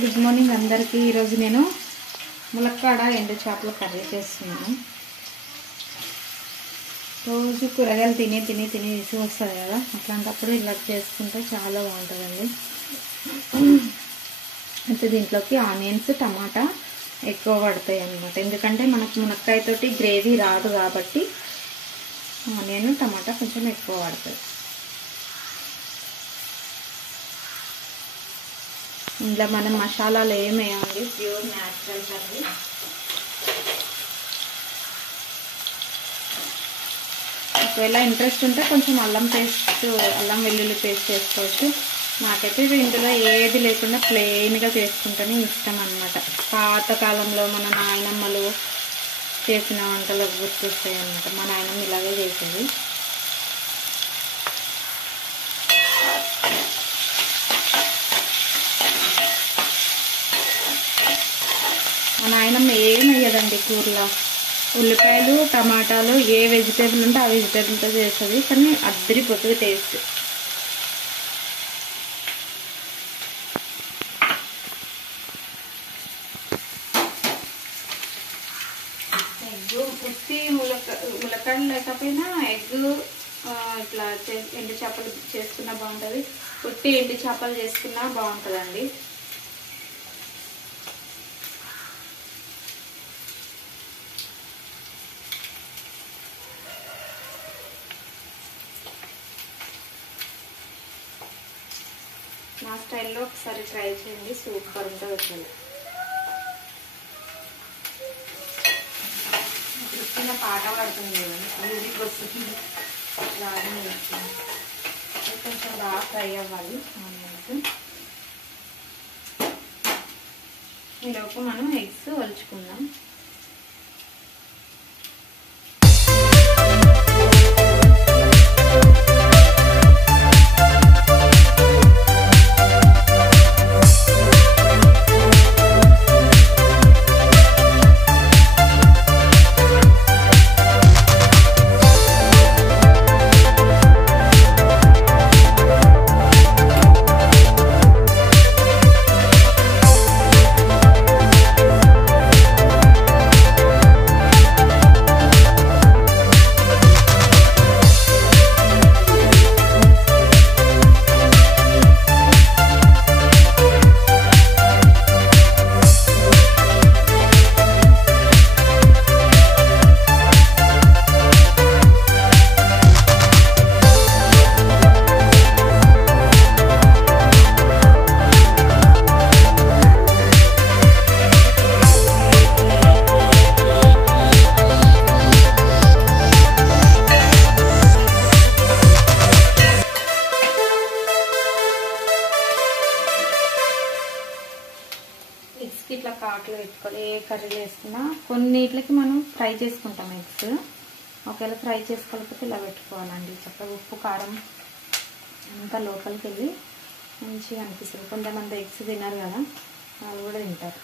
Good morning అందరికీ. ఈరోజు నేను ములక్కాడ ఎండు చేపల కర్రీ చేస్తున్నాను. రోజు కూరగాయలు తిని తిని తిని విసుగు వస్తుంది కదా, అట్లాంటప్పుడు ఇలా చేసుకుంటే చాలా బాగుంటుందండి. అయితే దీంట్లోకి ఆనియన్స్, టమాటా ఎక్కువ పడతాయి అన్నమాట. ఎందుకంటే మనకు మునక్కాయతోటి గ్రేవీ రాదు కాబట్టి ఆనియన్, టమాటా కొంచెం ఎక్కువ పడుతుంది. ఇంట్లో మనం మసాలాలు ఏమేయండి, ప్యూర్ న్యాచురల్ కర్రీ. ఒకవేళ ఇంట్రెస్ట్ ఉంటే కొంచెం అల్లం వెల్లుల్లి పేస్ట్ చేసుకోవచ్చు. నాకైతే ఇందులో ఏది లేకుండా ప్లెయిన్గా చేసుకుంటేనే ఇష్టం అన్నమాట. పాతకాలంలో మన నాయనమ్మలు చేసిన వంటలు గుర్తొస్తాయి అన్నమాట. మా నాయనమ్మ ఇలాగే చేసేది. మా నాయనమ్మ ఏమయ్యదండి కూరలో. ఉల్లిపాయలు, టమాటాలు, ఏ వెజిటేబుల్ ఉంటే ఆ వెజిటేబుల్తో చేస్తుంది, కానీ అద్దరిపోతుంది టేస్ట్. ఎగ్ ఉత్తి ములక్కాడలు లేకపోయినా ఎగ్ ఇట్లా ఎండు చేపలు చేసుకున్నా బాగుంటుంది, ఉత్తి ఎండు చేపలు చేసుకున్నా బాగుంటుందండి. నా స్టైల్లో ఒకసారి ట్రై చేయండి, సూపర్ ఉంటుంది అసలు. చిన్న పాట పడుతుంది కదండి, మ్యూజిక్ వస్తుంది. కొంచెం బాగా ఫ్రై అవ్వాలి ఆనియన్స్. ఈలోపు మనం ఎగ్స్ వలుచుకుందాం. ఎగ్స్కి ఇట్లా కాట్లు పెట్టుకోవాలి. ఏ కర్రీ చేసుకున్నా కొన్నిట్లకి మనం ఫ్రై చేసుకుంటాం ఎగ్స్. ఒకవేళ ఫ్రై చేసుకోకపోతే ఇలా పెట్టుకోవాలండి. చక్కగా ఉప్పు, కారం అంతా లోపలికి వెళ్ళి మంచిగా అనిపిస్తుంది. కొంతమంది ఎగ్స్ తినరు కదా, వాళ్ళు కూడా తింటారు.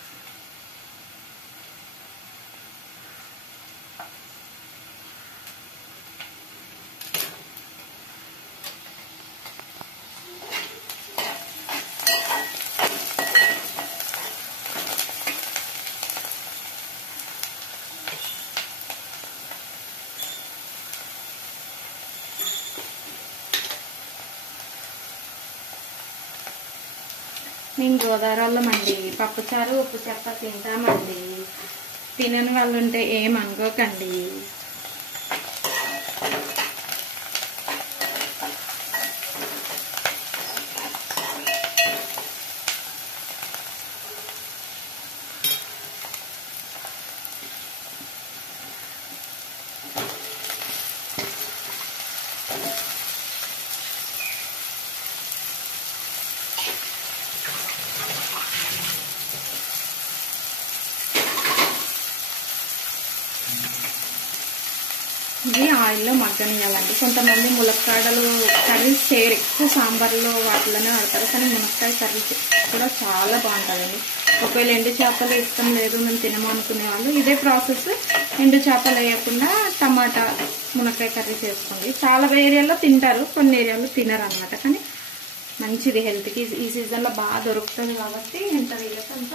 మేము గోదావరిలోమండి పప్పుచారు, ఉప్పు చెక్క తింటామండి. తినని వాళ్ళు ఉంటే ఏమనుకోకండి. ఇది ఆయిల్లో మగ్గనియాలండి. కొంతమంది ములక్కాడలు కర్రీస్ చేయరు, ఎక్కువ సాంబార్లో వాటిలోనే వాడతారు, కానీ మునక్కాయ కర్రీ కూడా చాలా బాగుంటుందండి. ఒకవేళ ఎండు చేపలు ఇష్టం లేదు, మేము తినము అనుకునే వాళ్ళు ఇదే ప్రాసెస్ ఎండు చేపలు వేయకుండా టమాటా మునక్కాయ కర్రీ చేసుకోండి. చాలా ఏరియాలో తింటారు, కొన్ని ఏరియాలో తినరు అనమాట. కానీ మంచిది హెల్త్కి. ఈ సీజన్లో బాగా దొరుకుతుంది కాబట్టి ఎంత వీలైతే అంత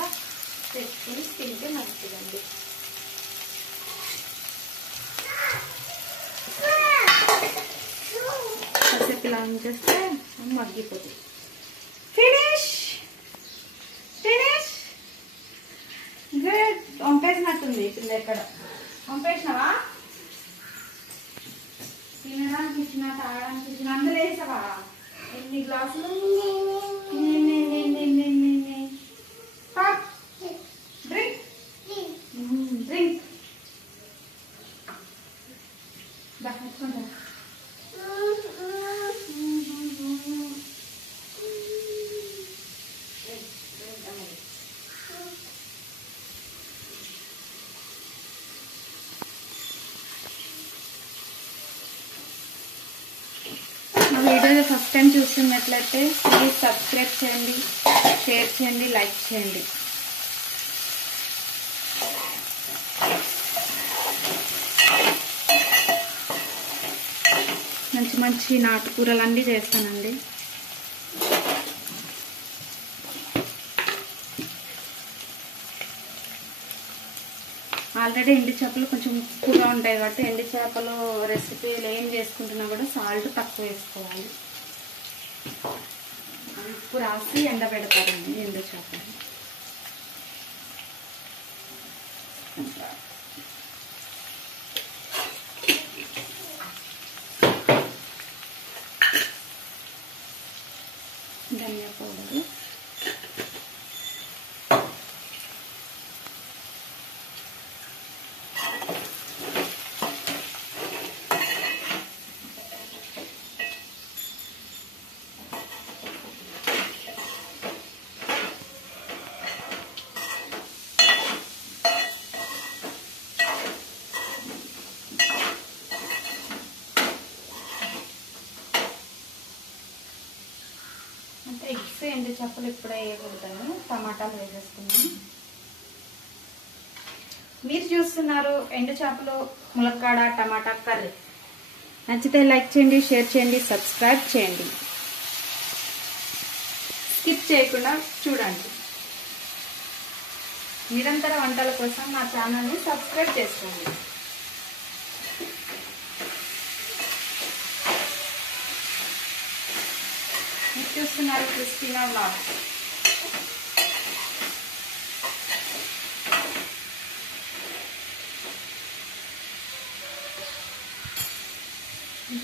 తెచ్చుకొని తింటే మంచిదండి. కాసేపు ఇలా ఉంచేస్తే మగ్గిపోతుంది. Finish finish. గుడ్. వంపేసినట్టుంది పిల్ల. ఎక్కడ వంపేసినావా? తినడానికి ఇచ్చిన, తాగడానికి ఇచ్చిన, అందులో వేసావా? ఎన్ని గ్లాసులు? డ్రింక్ డ్రింక్ దాచుకుంటా. మా వీడియో ఫస్ట్ టైం చూస్తున్నట్లయితే ప్లీజ్ సబ్స్క్రైబ్ చేయండి, షేర్ చేయండి, లైక్ చేయండి. మంచి మంచి నాటుకూరలన్నీ చేస్తానండి. ఆల్రెడీ ఎండు చేపలు కొంచెం ఉప్పుగా ఉంటాయి కాబట్టి ఎండు చేపలు రెసిపీలు ఏం చేసుకుంటున్నా కూడా సాల్ట్ తక్కువ వేసుకోవాలి. ఉప్పు రాసి ఎండబెడతారండి ఎండు చేపలు. ధనియా పౌడరు, అంటే ఎగ్స్ ఎండు చేపలు ఇప్పుడే వేయకూడతాను, టమాటాలు వేసేసుకున్నాను. మీరు చూస్తున్నారు ఎండు చేపలు ములక్కాడ టమాటా కర్రీ. నచ్చితే లైక్ చేయండి, షేర్ చేయండి, సబ్స్క్రైబ్ చేయండి. స్కిప్ చేయకుండా చూడండి. నిరంతర వంటల కోసం నా ఛానల్ని సబ్స్క్రైబ్ చేసుకోండి. చూస్తున్నారు క్రిస్పీనా వ్లాగ్స్.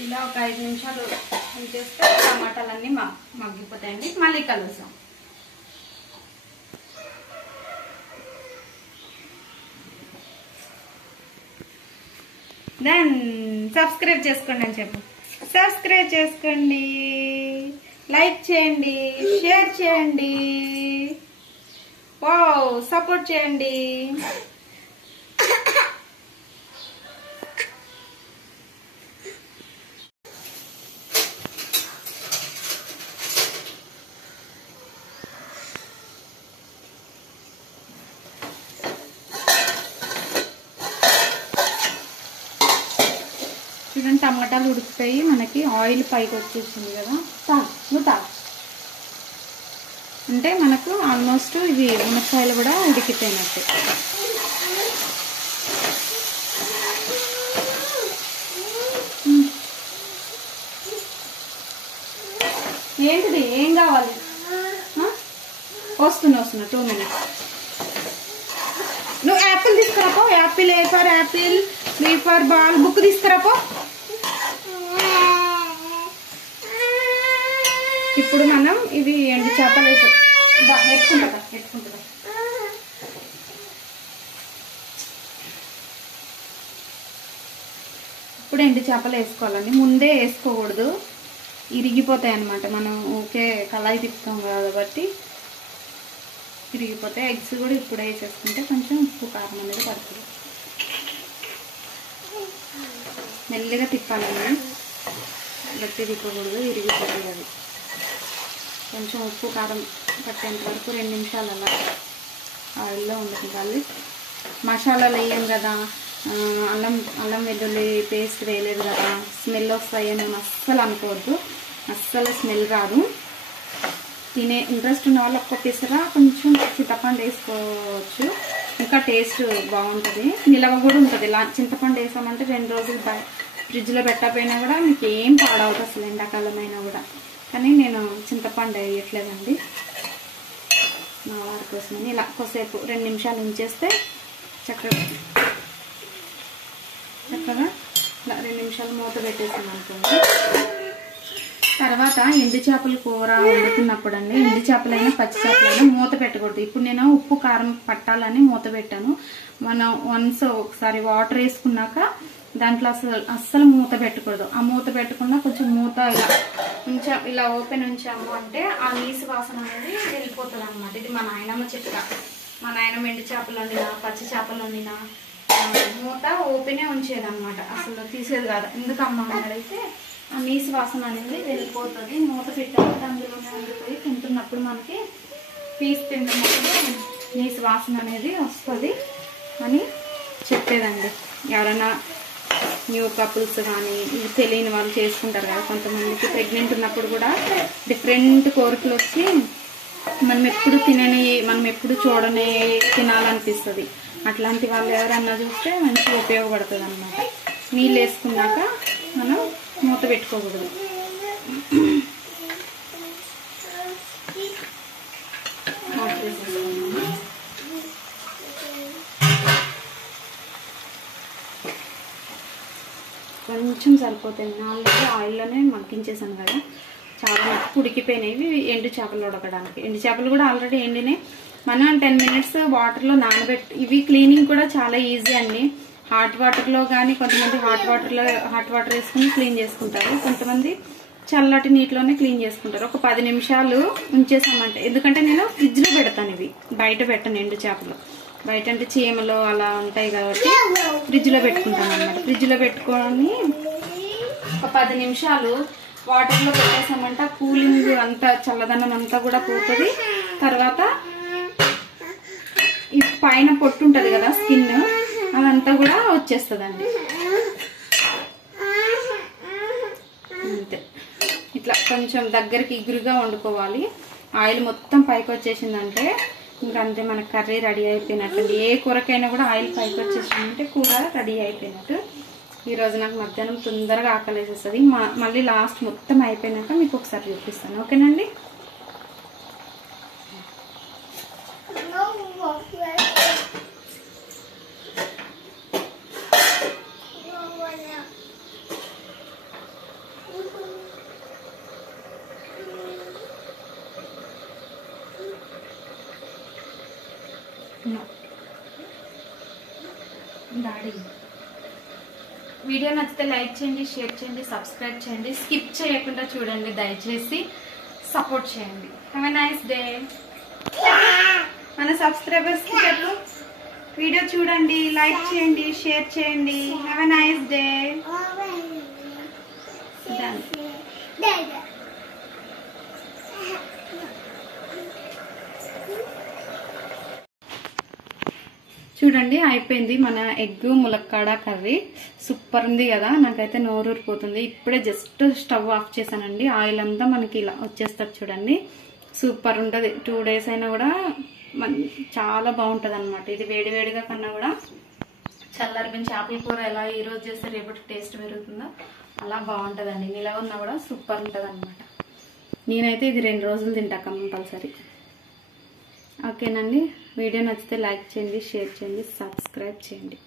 ఇలా ఒక 5 నిమిషాలు చేస్తే టమాటాలన్నీ మగ్గిపోతాయండి. మళ్ళీ కలుస్తాం. దెన్ సబ్స్క్రైబ్ చేసుకోండి అని చెప్పు. సబ్స్క్రైబ్ చేసుకోండి, లైక్ చేయండి, షేర్ చేయండి, వావ్ సపోర్ట్ చేయండి. చూడండి టమాటాలు ఉడుకుతాయి, మనకి ఆయిల్ పైకి వచ్చేసింది కదా. నువ్వు తాగు. అంటే మనకు ఆల్మోస్ట్ ఇవి మునక్కాయలు కూడా ఉడికిపోయినట్టు. ఏంటిది? ఏం కావాలి? వస్తున్నా 2 minutes. నువ్వు యాపిల్ తీసుకురాపో. Apple, A for apple, B for ball, book తీసుకురాపో. ఇప్పుడు మనం ఇవి ఎండు చేపలు పెట్టుకుంటా. ఇప్పుడు ఎండు చేపలు వేసుకోవాలండి. ముందే వేసుకోకూడదు, ఇరిగిపోతాయి అన్నమాట. మనం ఓకే కళాయి తిప్పుతాం కాబట్టి ఇరిగిపోతాయి. ఎగ్స్ కూడా ఇప్పుడు వేసేసుకుంటే కొంచెం ఉప్పు కారం అనేది పడుతుంది. మెల్లిగా తిప్పాలండి, గట్టి తిప్పకూడదు, ఇరిగిపోతుంది. అది కొంచెం ఉప్పు కారం పట్టేంత వరకు 2 నిమిషాలు అలా ఆయిల్లో ఉండదు. మసాలాలు వేయం కదా, అల్లం వెల్లుల్లి పేస్ట్ వేయలేదు కదా, స్మెల్ వస్తాయని మేము అస్సలు అనుకోవద్దు. అస్సలు స్మెల్ రాదు. తినే ఇంట్రెస్ట్ ఉన్న వాళ్ళు ఒక్క పిసర కొంచెం చింతపండు వేసుకోవచ్చు, ఇంకా టేస్ట్ బాగుంటుంది, నిలవ కూడా ఉంటుంది. ఇలా చింతపండు వేసామంటే 2 రోజులు ఫ్రిడ్జ్లో పెట్టకపోయినా కూడా మీకు ఏం పాడవదు అసలు, ఎండాకాలం అయినా కూడా. కానీ నేను చింతపండు వేయట్లేదండి మా వారి కోసమని. ఇలా కొద్దిసేపు 2 నిమిషాలు ఉంచేస్తే చక్కగా ఇలా 2 నిమిషాలు మూత పెట్టేసాను అనుకోండి. తర్వాత ఎండు చేపల కూర వండుతున్నప్పుడు అండి, ఎండు చేపలైనా పచ్చి చేపలైనా మూత పెట్టకూడదు. ఇప్పుడు నేను ఉప్పు కారం పట్టాలని మూత పెట్టాను. మనం ఒకసారి వాటర్ వేసుకున్నాక దాంట్లో అస్సలు మూత పెట్టకూడదు. ఆ మూత పెట్టకుండా కొంచెం మూత ఇలా ఓపెన్ ఉంచాము అంటే ఆ నీసు వాసన అనేది వెళ్ళిపోతుంది అనమాట. ఇది మా నాయనమ్మ చిట్కా. మా నాయనమ్మ ఎండు చేపలు వండినా పచ్చి చేపలు వండినా మూత ఓపెనే ఉంచేదన్నమాట, అసలు తీసేది కాదు. ఎందుకమ్మా అడిగితే ఆ నీసు వాసన అనేది వెళ్ళిపోతుంది, మూత పెట్టాలంటే అందులోనే ఉండిపోయి తింటున్నప్పుడు మనకి పీస్ తింటున్నప్పుడు నీసు వాసన అనేది వస్తుంది అని చెప్పేదండి. ఎవరైనా న్యూ కపుల్స్ కానీ ఇది తెలియని వాళ్ళు చేసుకుంటారు కదా, కొంతమందికి ప్రెగ్నెంట్ ఉన్నప్పుడు కూడా డిఫరెంట్ కోరికలు వచ్చి మనం ఎప్పుడు తినని, మనం ఎప్పుడు చూడని తినాలనిపిస్తుంది. అట్లాంటి వాళ్ళు ఎవరన్నా చూస్తే మంచిగా ఉపయోగపడుతుంది అన్నమాట. నీళ్ళు వేసుకున్నాక మనం మూత పెట్టుకోకూడదు. కొంచెం సరిపోతాయి. ఆల్రెడీ ఆయిల్లోనే మగ్గించేసాను కదా, చాలా ఉడికిపోయినాయి ఎండు చేపలు ఉడకడానికి. ఎండు చేపలు కూడా ఆల్రెడీ ఎండినాయి. మనం 10 మినిట్స్ వాటర్లో నానబెట్టి, ఇవి క్లీనింగ్ కూడా చాలా ఈజీ అండి. హాట్ వాటర్లో కానీ కొంతమంది హాట్ వాటర్ వేసుకుని క్లీన్ చేసుకుంటారు, కొంతమంది చల్లటి నీటిలోనే క్లీన్ చేసుకుంటారు. ఒక 10 నిమిషాలు ఉంచేసామంటే, ఎందుకంటే నేను ఫ్రిడ్జ్లో పెడతాను, ఇవి బయట పెట్టను. ఎండు చేపలు బయట అంటే చీమలు అలా ఉంటాయి కాబట్టి ఫ్రిడ్జ్లో పెట్టుకుంటాను అనమాట. ఫ్రిడ్జ్లో పెట్టుకొని ఒక 10 నిమిషాలు వాటర్లో పెట్టేసామంటే కూలింగ్ అంతా చల్లదనం అంతా కూడా పోతుంది. తర్వాత ఈ పైన పొట్టు ఉంటుంది కదా స్కిన్, అదంతా కూడా వచ్చేస్తుందండి. అంతే, ఇట్లా కొంచెం దగ్గరికి ఇగురుగా వండుకోవాలి. ఆయిల్ మొత్తం పైకి వచ్చేసిందంటే ఇంకంతే మనకు కర్రీ రెడీ అయిపోయినట్టు. ఏ కూరకైనా కూడా ఆయిల్ పైకి వచ్చేసిందంటే కూర రెడీ అయిపోయినట్టు. ఈరోజు నాకు మధ్యాహ్నం తొందరగా ఆకలి వేసేస్తుంది. మళ్ళీ లాస్ట్ మొత్తం అయిపోయినాక మీకు ఒకసారి చూపిస్తాను, ఓకేనండి. వీడియో నచ్చితే లైక్ చేయండి, షేర్ చేయండి, సబ్స్క్రైబ్ చేయండి, స్కిప్ చేయకుండా చూడండి, దయచేసి సపోర్ట్ చేయండి. Have a nice day. మన సబ్స్క్రైబర్స్ కి చెప్పు, వీడియో చూడండి, లైక్ చేయండి, షేర్ చేయండి. Have a nice day. చూడండి అయిపోయింది మన ఎగ్ ములక్కాడ కర్రీ. సూపర్ ఉంది కదా, నాకైతే నోరూరిపోతుంది. ఇప్పుడే జస్ట్ స్టవ్ ఆఫ్ చేశానండి. ఆయిల్ అంతా మనకి ఇలా వచ్చేస్తుంది చూడండి, సూపర్ ఉంటుంది. 2 days అయినా కూడా చాలా బాగుంటుంది అనమాట. ఇది వేడివేడిగా కన్నా కూడా చల్లారిపోయిన చేపల కూర ఎలా ఈ రోజు చేస్తే రేపటి టేస్ట్ పెరుగుతుందో అలా బాగుంటుందండి. నిలవ ఉన్నా కూడా సూపర్ ఉంటుంది అనమాట. నేనైతే ఇది 2 రోజులు తింటా కంపల్సరీ. ఓకేనండి, వీడియో నచ్చితే లైక్ చేయండి, షేర్ చేయండి, సబ్స్క్రైబ్ చేయండి.